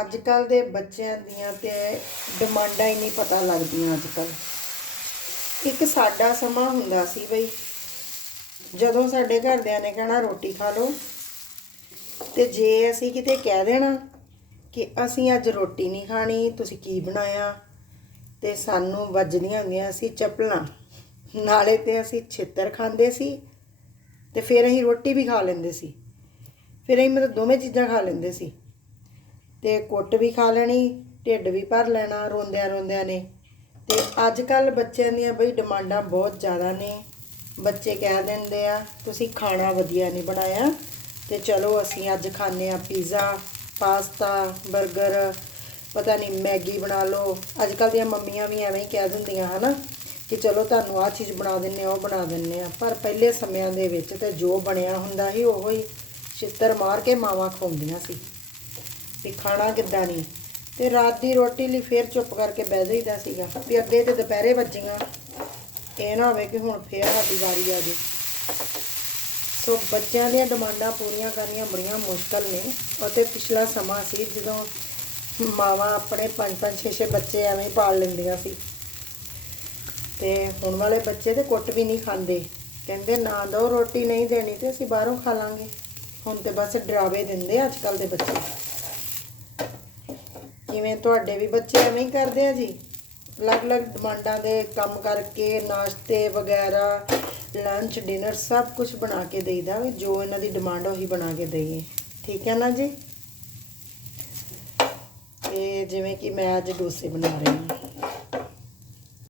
ਅੱਜ ਕੱਲ ਦੇ ਬੱਚਿਆਂ ਦੀਆਂ ਤੇ ਡਿਮਾਂਡਾਂ ਹੀ ਨਹੀਂ ਪਤਾ ਲੱਗਦੀਆਂ ਅੱਜ ਕੱਲ ਇੱਕ ਸਾਡਾ ਸਮਾਂ ਹੁੰਦਾ ਸੀ ਬਈ, ਜਦੋਂ ਸਾਡੇ ਘਰਦਿਆਂ ਨੇ ਕਹਿਣਾ ਰੋਟੀ ਖਾ ਲਓ, ਤੇ ਜੇ ਅਸੀਂ ਕਿਤੇ ਕਹਿ ਦੇਣਾ ਕਿ ਅਸੀਂ ਅੱਜ ਰੋਟੀ ਨਹੀਂ ਖਾਣੀ, ਤੁਸੀਂ ਕੀ ਬਣਾਇਆ? ਤੇ ਸਾਨੂੰ ਵੱਜਦੀਆਂ ਹੁੰਦੀਆਂ ਸੀ ਚੱਪਲਾਂ। ਨਾਲੇ ਤੇ ਅਸੀਂ ਛਿੱਤਰ ਖਾਂਦੇ ਸੀ ਤੇ ਫਿਰ ਅਸੀਂ ਰੋਟੀ ਵੀ ਖਾ ਲੈਂਦੇ ਸੀ। ਫਿਰ ਅਸੀਂ ਮਤਲਬ ਦੋਵੇਂ ਚੀਜ਼ਾਂ ਖਾ ਲੈਂਦੇ ਸੀ। ਤੇ ਕੁੱਟ ਵੀ ਖਾ ਲੈਣੀ, ਢਿੱਡ ਵੀ ਭਰ ਲੈਣਾ ਰੋਂਦਿਆਂ ਰੋਂਦਿਆਂ ਨੇ। ਤੇ ਅੱਜ ਕੱਲ ਬੱਚਿਆਂ ਦੀਆਂ ਬਈ ਡਿਮਾਂਡਾਂ ਬਹੁਤ ਜ਼ਿਆਦਾ ਨੇ। ਬੱਚੇ ਕਹਿ ਦਿੰਦੇ ਆ, ਤੁਸੀਂ ਖਾਣਾ ਵਧੀਆ ਨਹੀਂ ਬਣਾਇਆ। ਤੇ ਚਲੋ ਅਸੀਂ ਅੱਜ ਖਾਣੇ ਆ ਪੀਜ਼ਾ, ਪਾਸਤਾ 버ਗਰ ਪਤਾ ਨਹੀਂ ਮੈਗੀ ਬਣਾ ਲਓ। ਅੱਜ ਕੱਲ ਦੀਆਂ ਮੰਮੀਆਂ ਵੀ ਐਵੇਂ ਹੀ ਕਹਿ ਦਿੰਦੀਆਂ, ਹਨਾ, ਕਿ ਚਲੋ ਤੁਹਾਨੂੰ ਆਹ ਚੀਜ਼ ਬਣਾ ਦਿੰਨੇ ਆ ਉਹ ਬਣਾ ਦਿੰਨੇ ਆ ਪਰ ਪਹਿਲੇ ਸਮਿਆਂ ਦੇ ਵਿੱਚ ਤੇ ਜੋ ਬਣਿਆ ਹੁੰਦਾ ਸੀ, ਉਹੋ ਹੀ ਛਿੱਤਰ ਮਾਰ ਕੇ ਮਾਵਾਂ ਖਵਾਉਂਦੀਆਂ ਸੀ। ਵੀ ਖਾਣਾ ਕਿੱਦਾਂ ਨਹੀਂ। ਤੇ ਰਾਤ ਦੀ ਰੋਟੀ ਲਈ ਫੇਰ ਚੁੱਪ ਕਰਕੇ ਬਹਿ ਜਾਈਦਾ ਸੀਗਾ। ਵੀ ਅੱਗੇ ਤੇ ਦੁਪਹਿਰੇ ਵੱਜੀਆਂ। ਇਹ ਨਾ ਹੋਵੇ ਕਿ ਹੁਣ ਫੇਰ ਸਾਡੀ ਵਾਰੀ ਆ ਜੇ। ਸੋ ਬੱਚਿਆਂ ਦੀਆਂ ਡਿਮਾਂਡਾਂ ਪੂਰੀਆਂ ਕਰਨੀਆਂ ਬੜੀਆਂ ਮੁਸ਼ਕਲ ਨੇ। ਅਤੇ ਪਿਛਲਾ ਸਮਾਂ ਸੀ ਜਦੋਂ ਮਾਵਾਂ ਆਪਣੇ ਪੰਜ ਪੰਜ, ਛੇ ਛੇ ਬੱਚੇ ਐਵੇਂ ਹੀ ਪਾਲ ਲੈਂਦੀਆਂ ਸੀ। ਤੇ ਹੁਣ ਵਾਲੇ ਬੱਚੇ ਤੇ ਕੁੱਟ ਵੀ ਨਹੀਂ ਖਾਂਦੇ। ਕਹਿੰਦੇ, ਨਾ ਦੋ ਰੋਟੀ ਨਹੀਂ ਦੇਣੀ ਤੇ ਅਸੀਂ ਬਾਹਰੋਂ ਖਾ ਲਾਂਗੇ। ਹੁਣ ਤੇ ਬਸ ਡਰਾਵੇ ਦਿੰਦੇ ਅੱਜ ਕੱਲ ਦੇ ਬੱਚੇ। ਕਿਵੇਂ ਤੁਹਾਡੇ ਵੀ ਬੱਚੇ ਐਵੇਂ ਹੀ ਕਰਦੇ ਆ ਜੀ? ਅਲੱਗ-ਅਲੱਗ ਡਿਮਾਂਡਾਂ ਦੇ ਕੰਮ ਕਰਕੇ ਨਾਸ਼ਤੇ ਵਗੈਰਾ ਲੰਚ ਡਿਨਰ ਸਭ ਕੁਝ ਬਣਾ ਕੇ ਦੇਈਦਾ ਵੀ ਜੋ ਇਹਨਾਂ ਦੀ ਡਿਮਾਂਡ ਉਹੀ ਬਣਾ ਕੇ ਦਈਏ। ਠੀਕ ਹੈ ਨਾ ਜੀ? ਤੇ ਜਿਵੇਂ ਕਿ ਮੈਂ ਅੱਜ ਡੋਸੇ ਬਣਾ ਰਹੀ ਹਾਂ।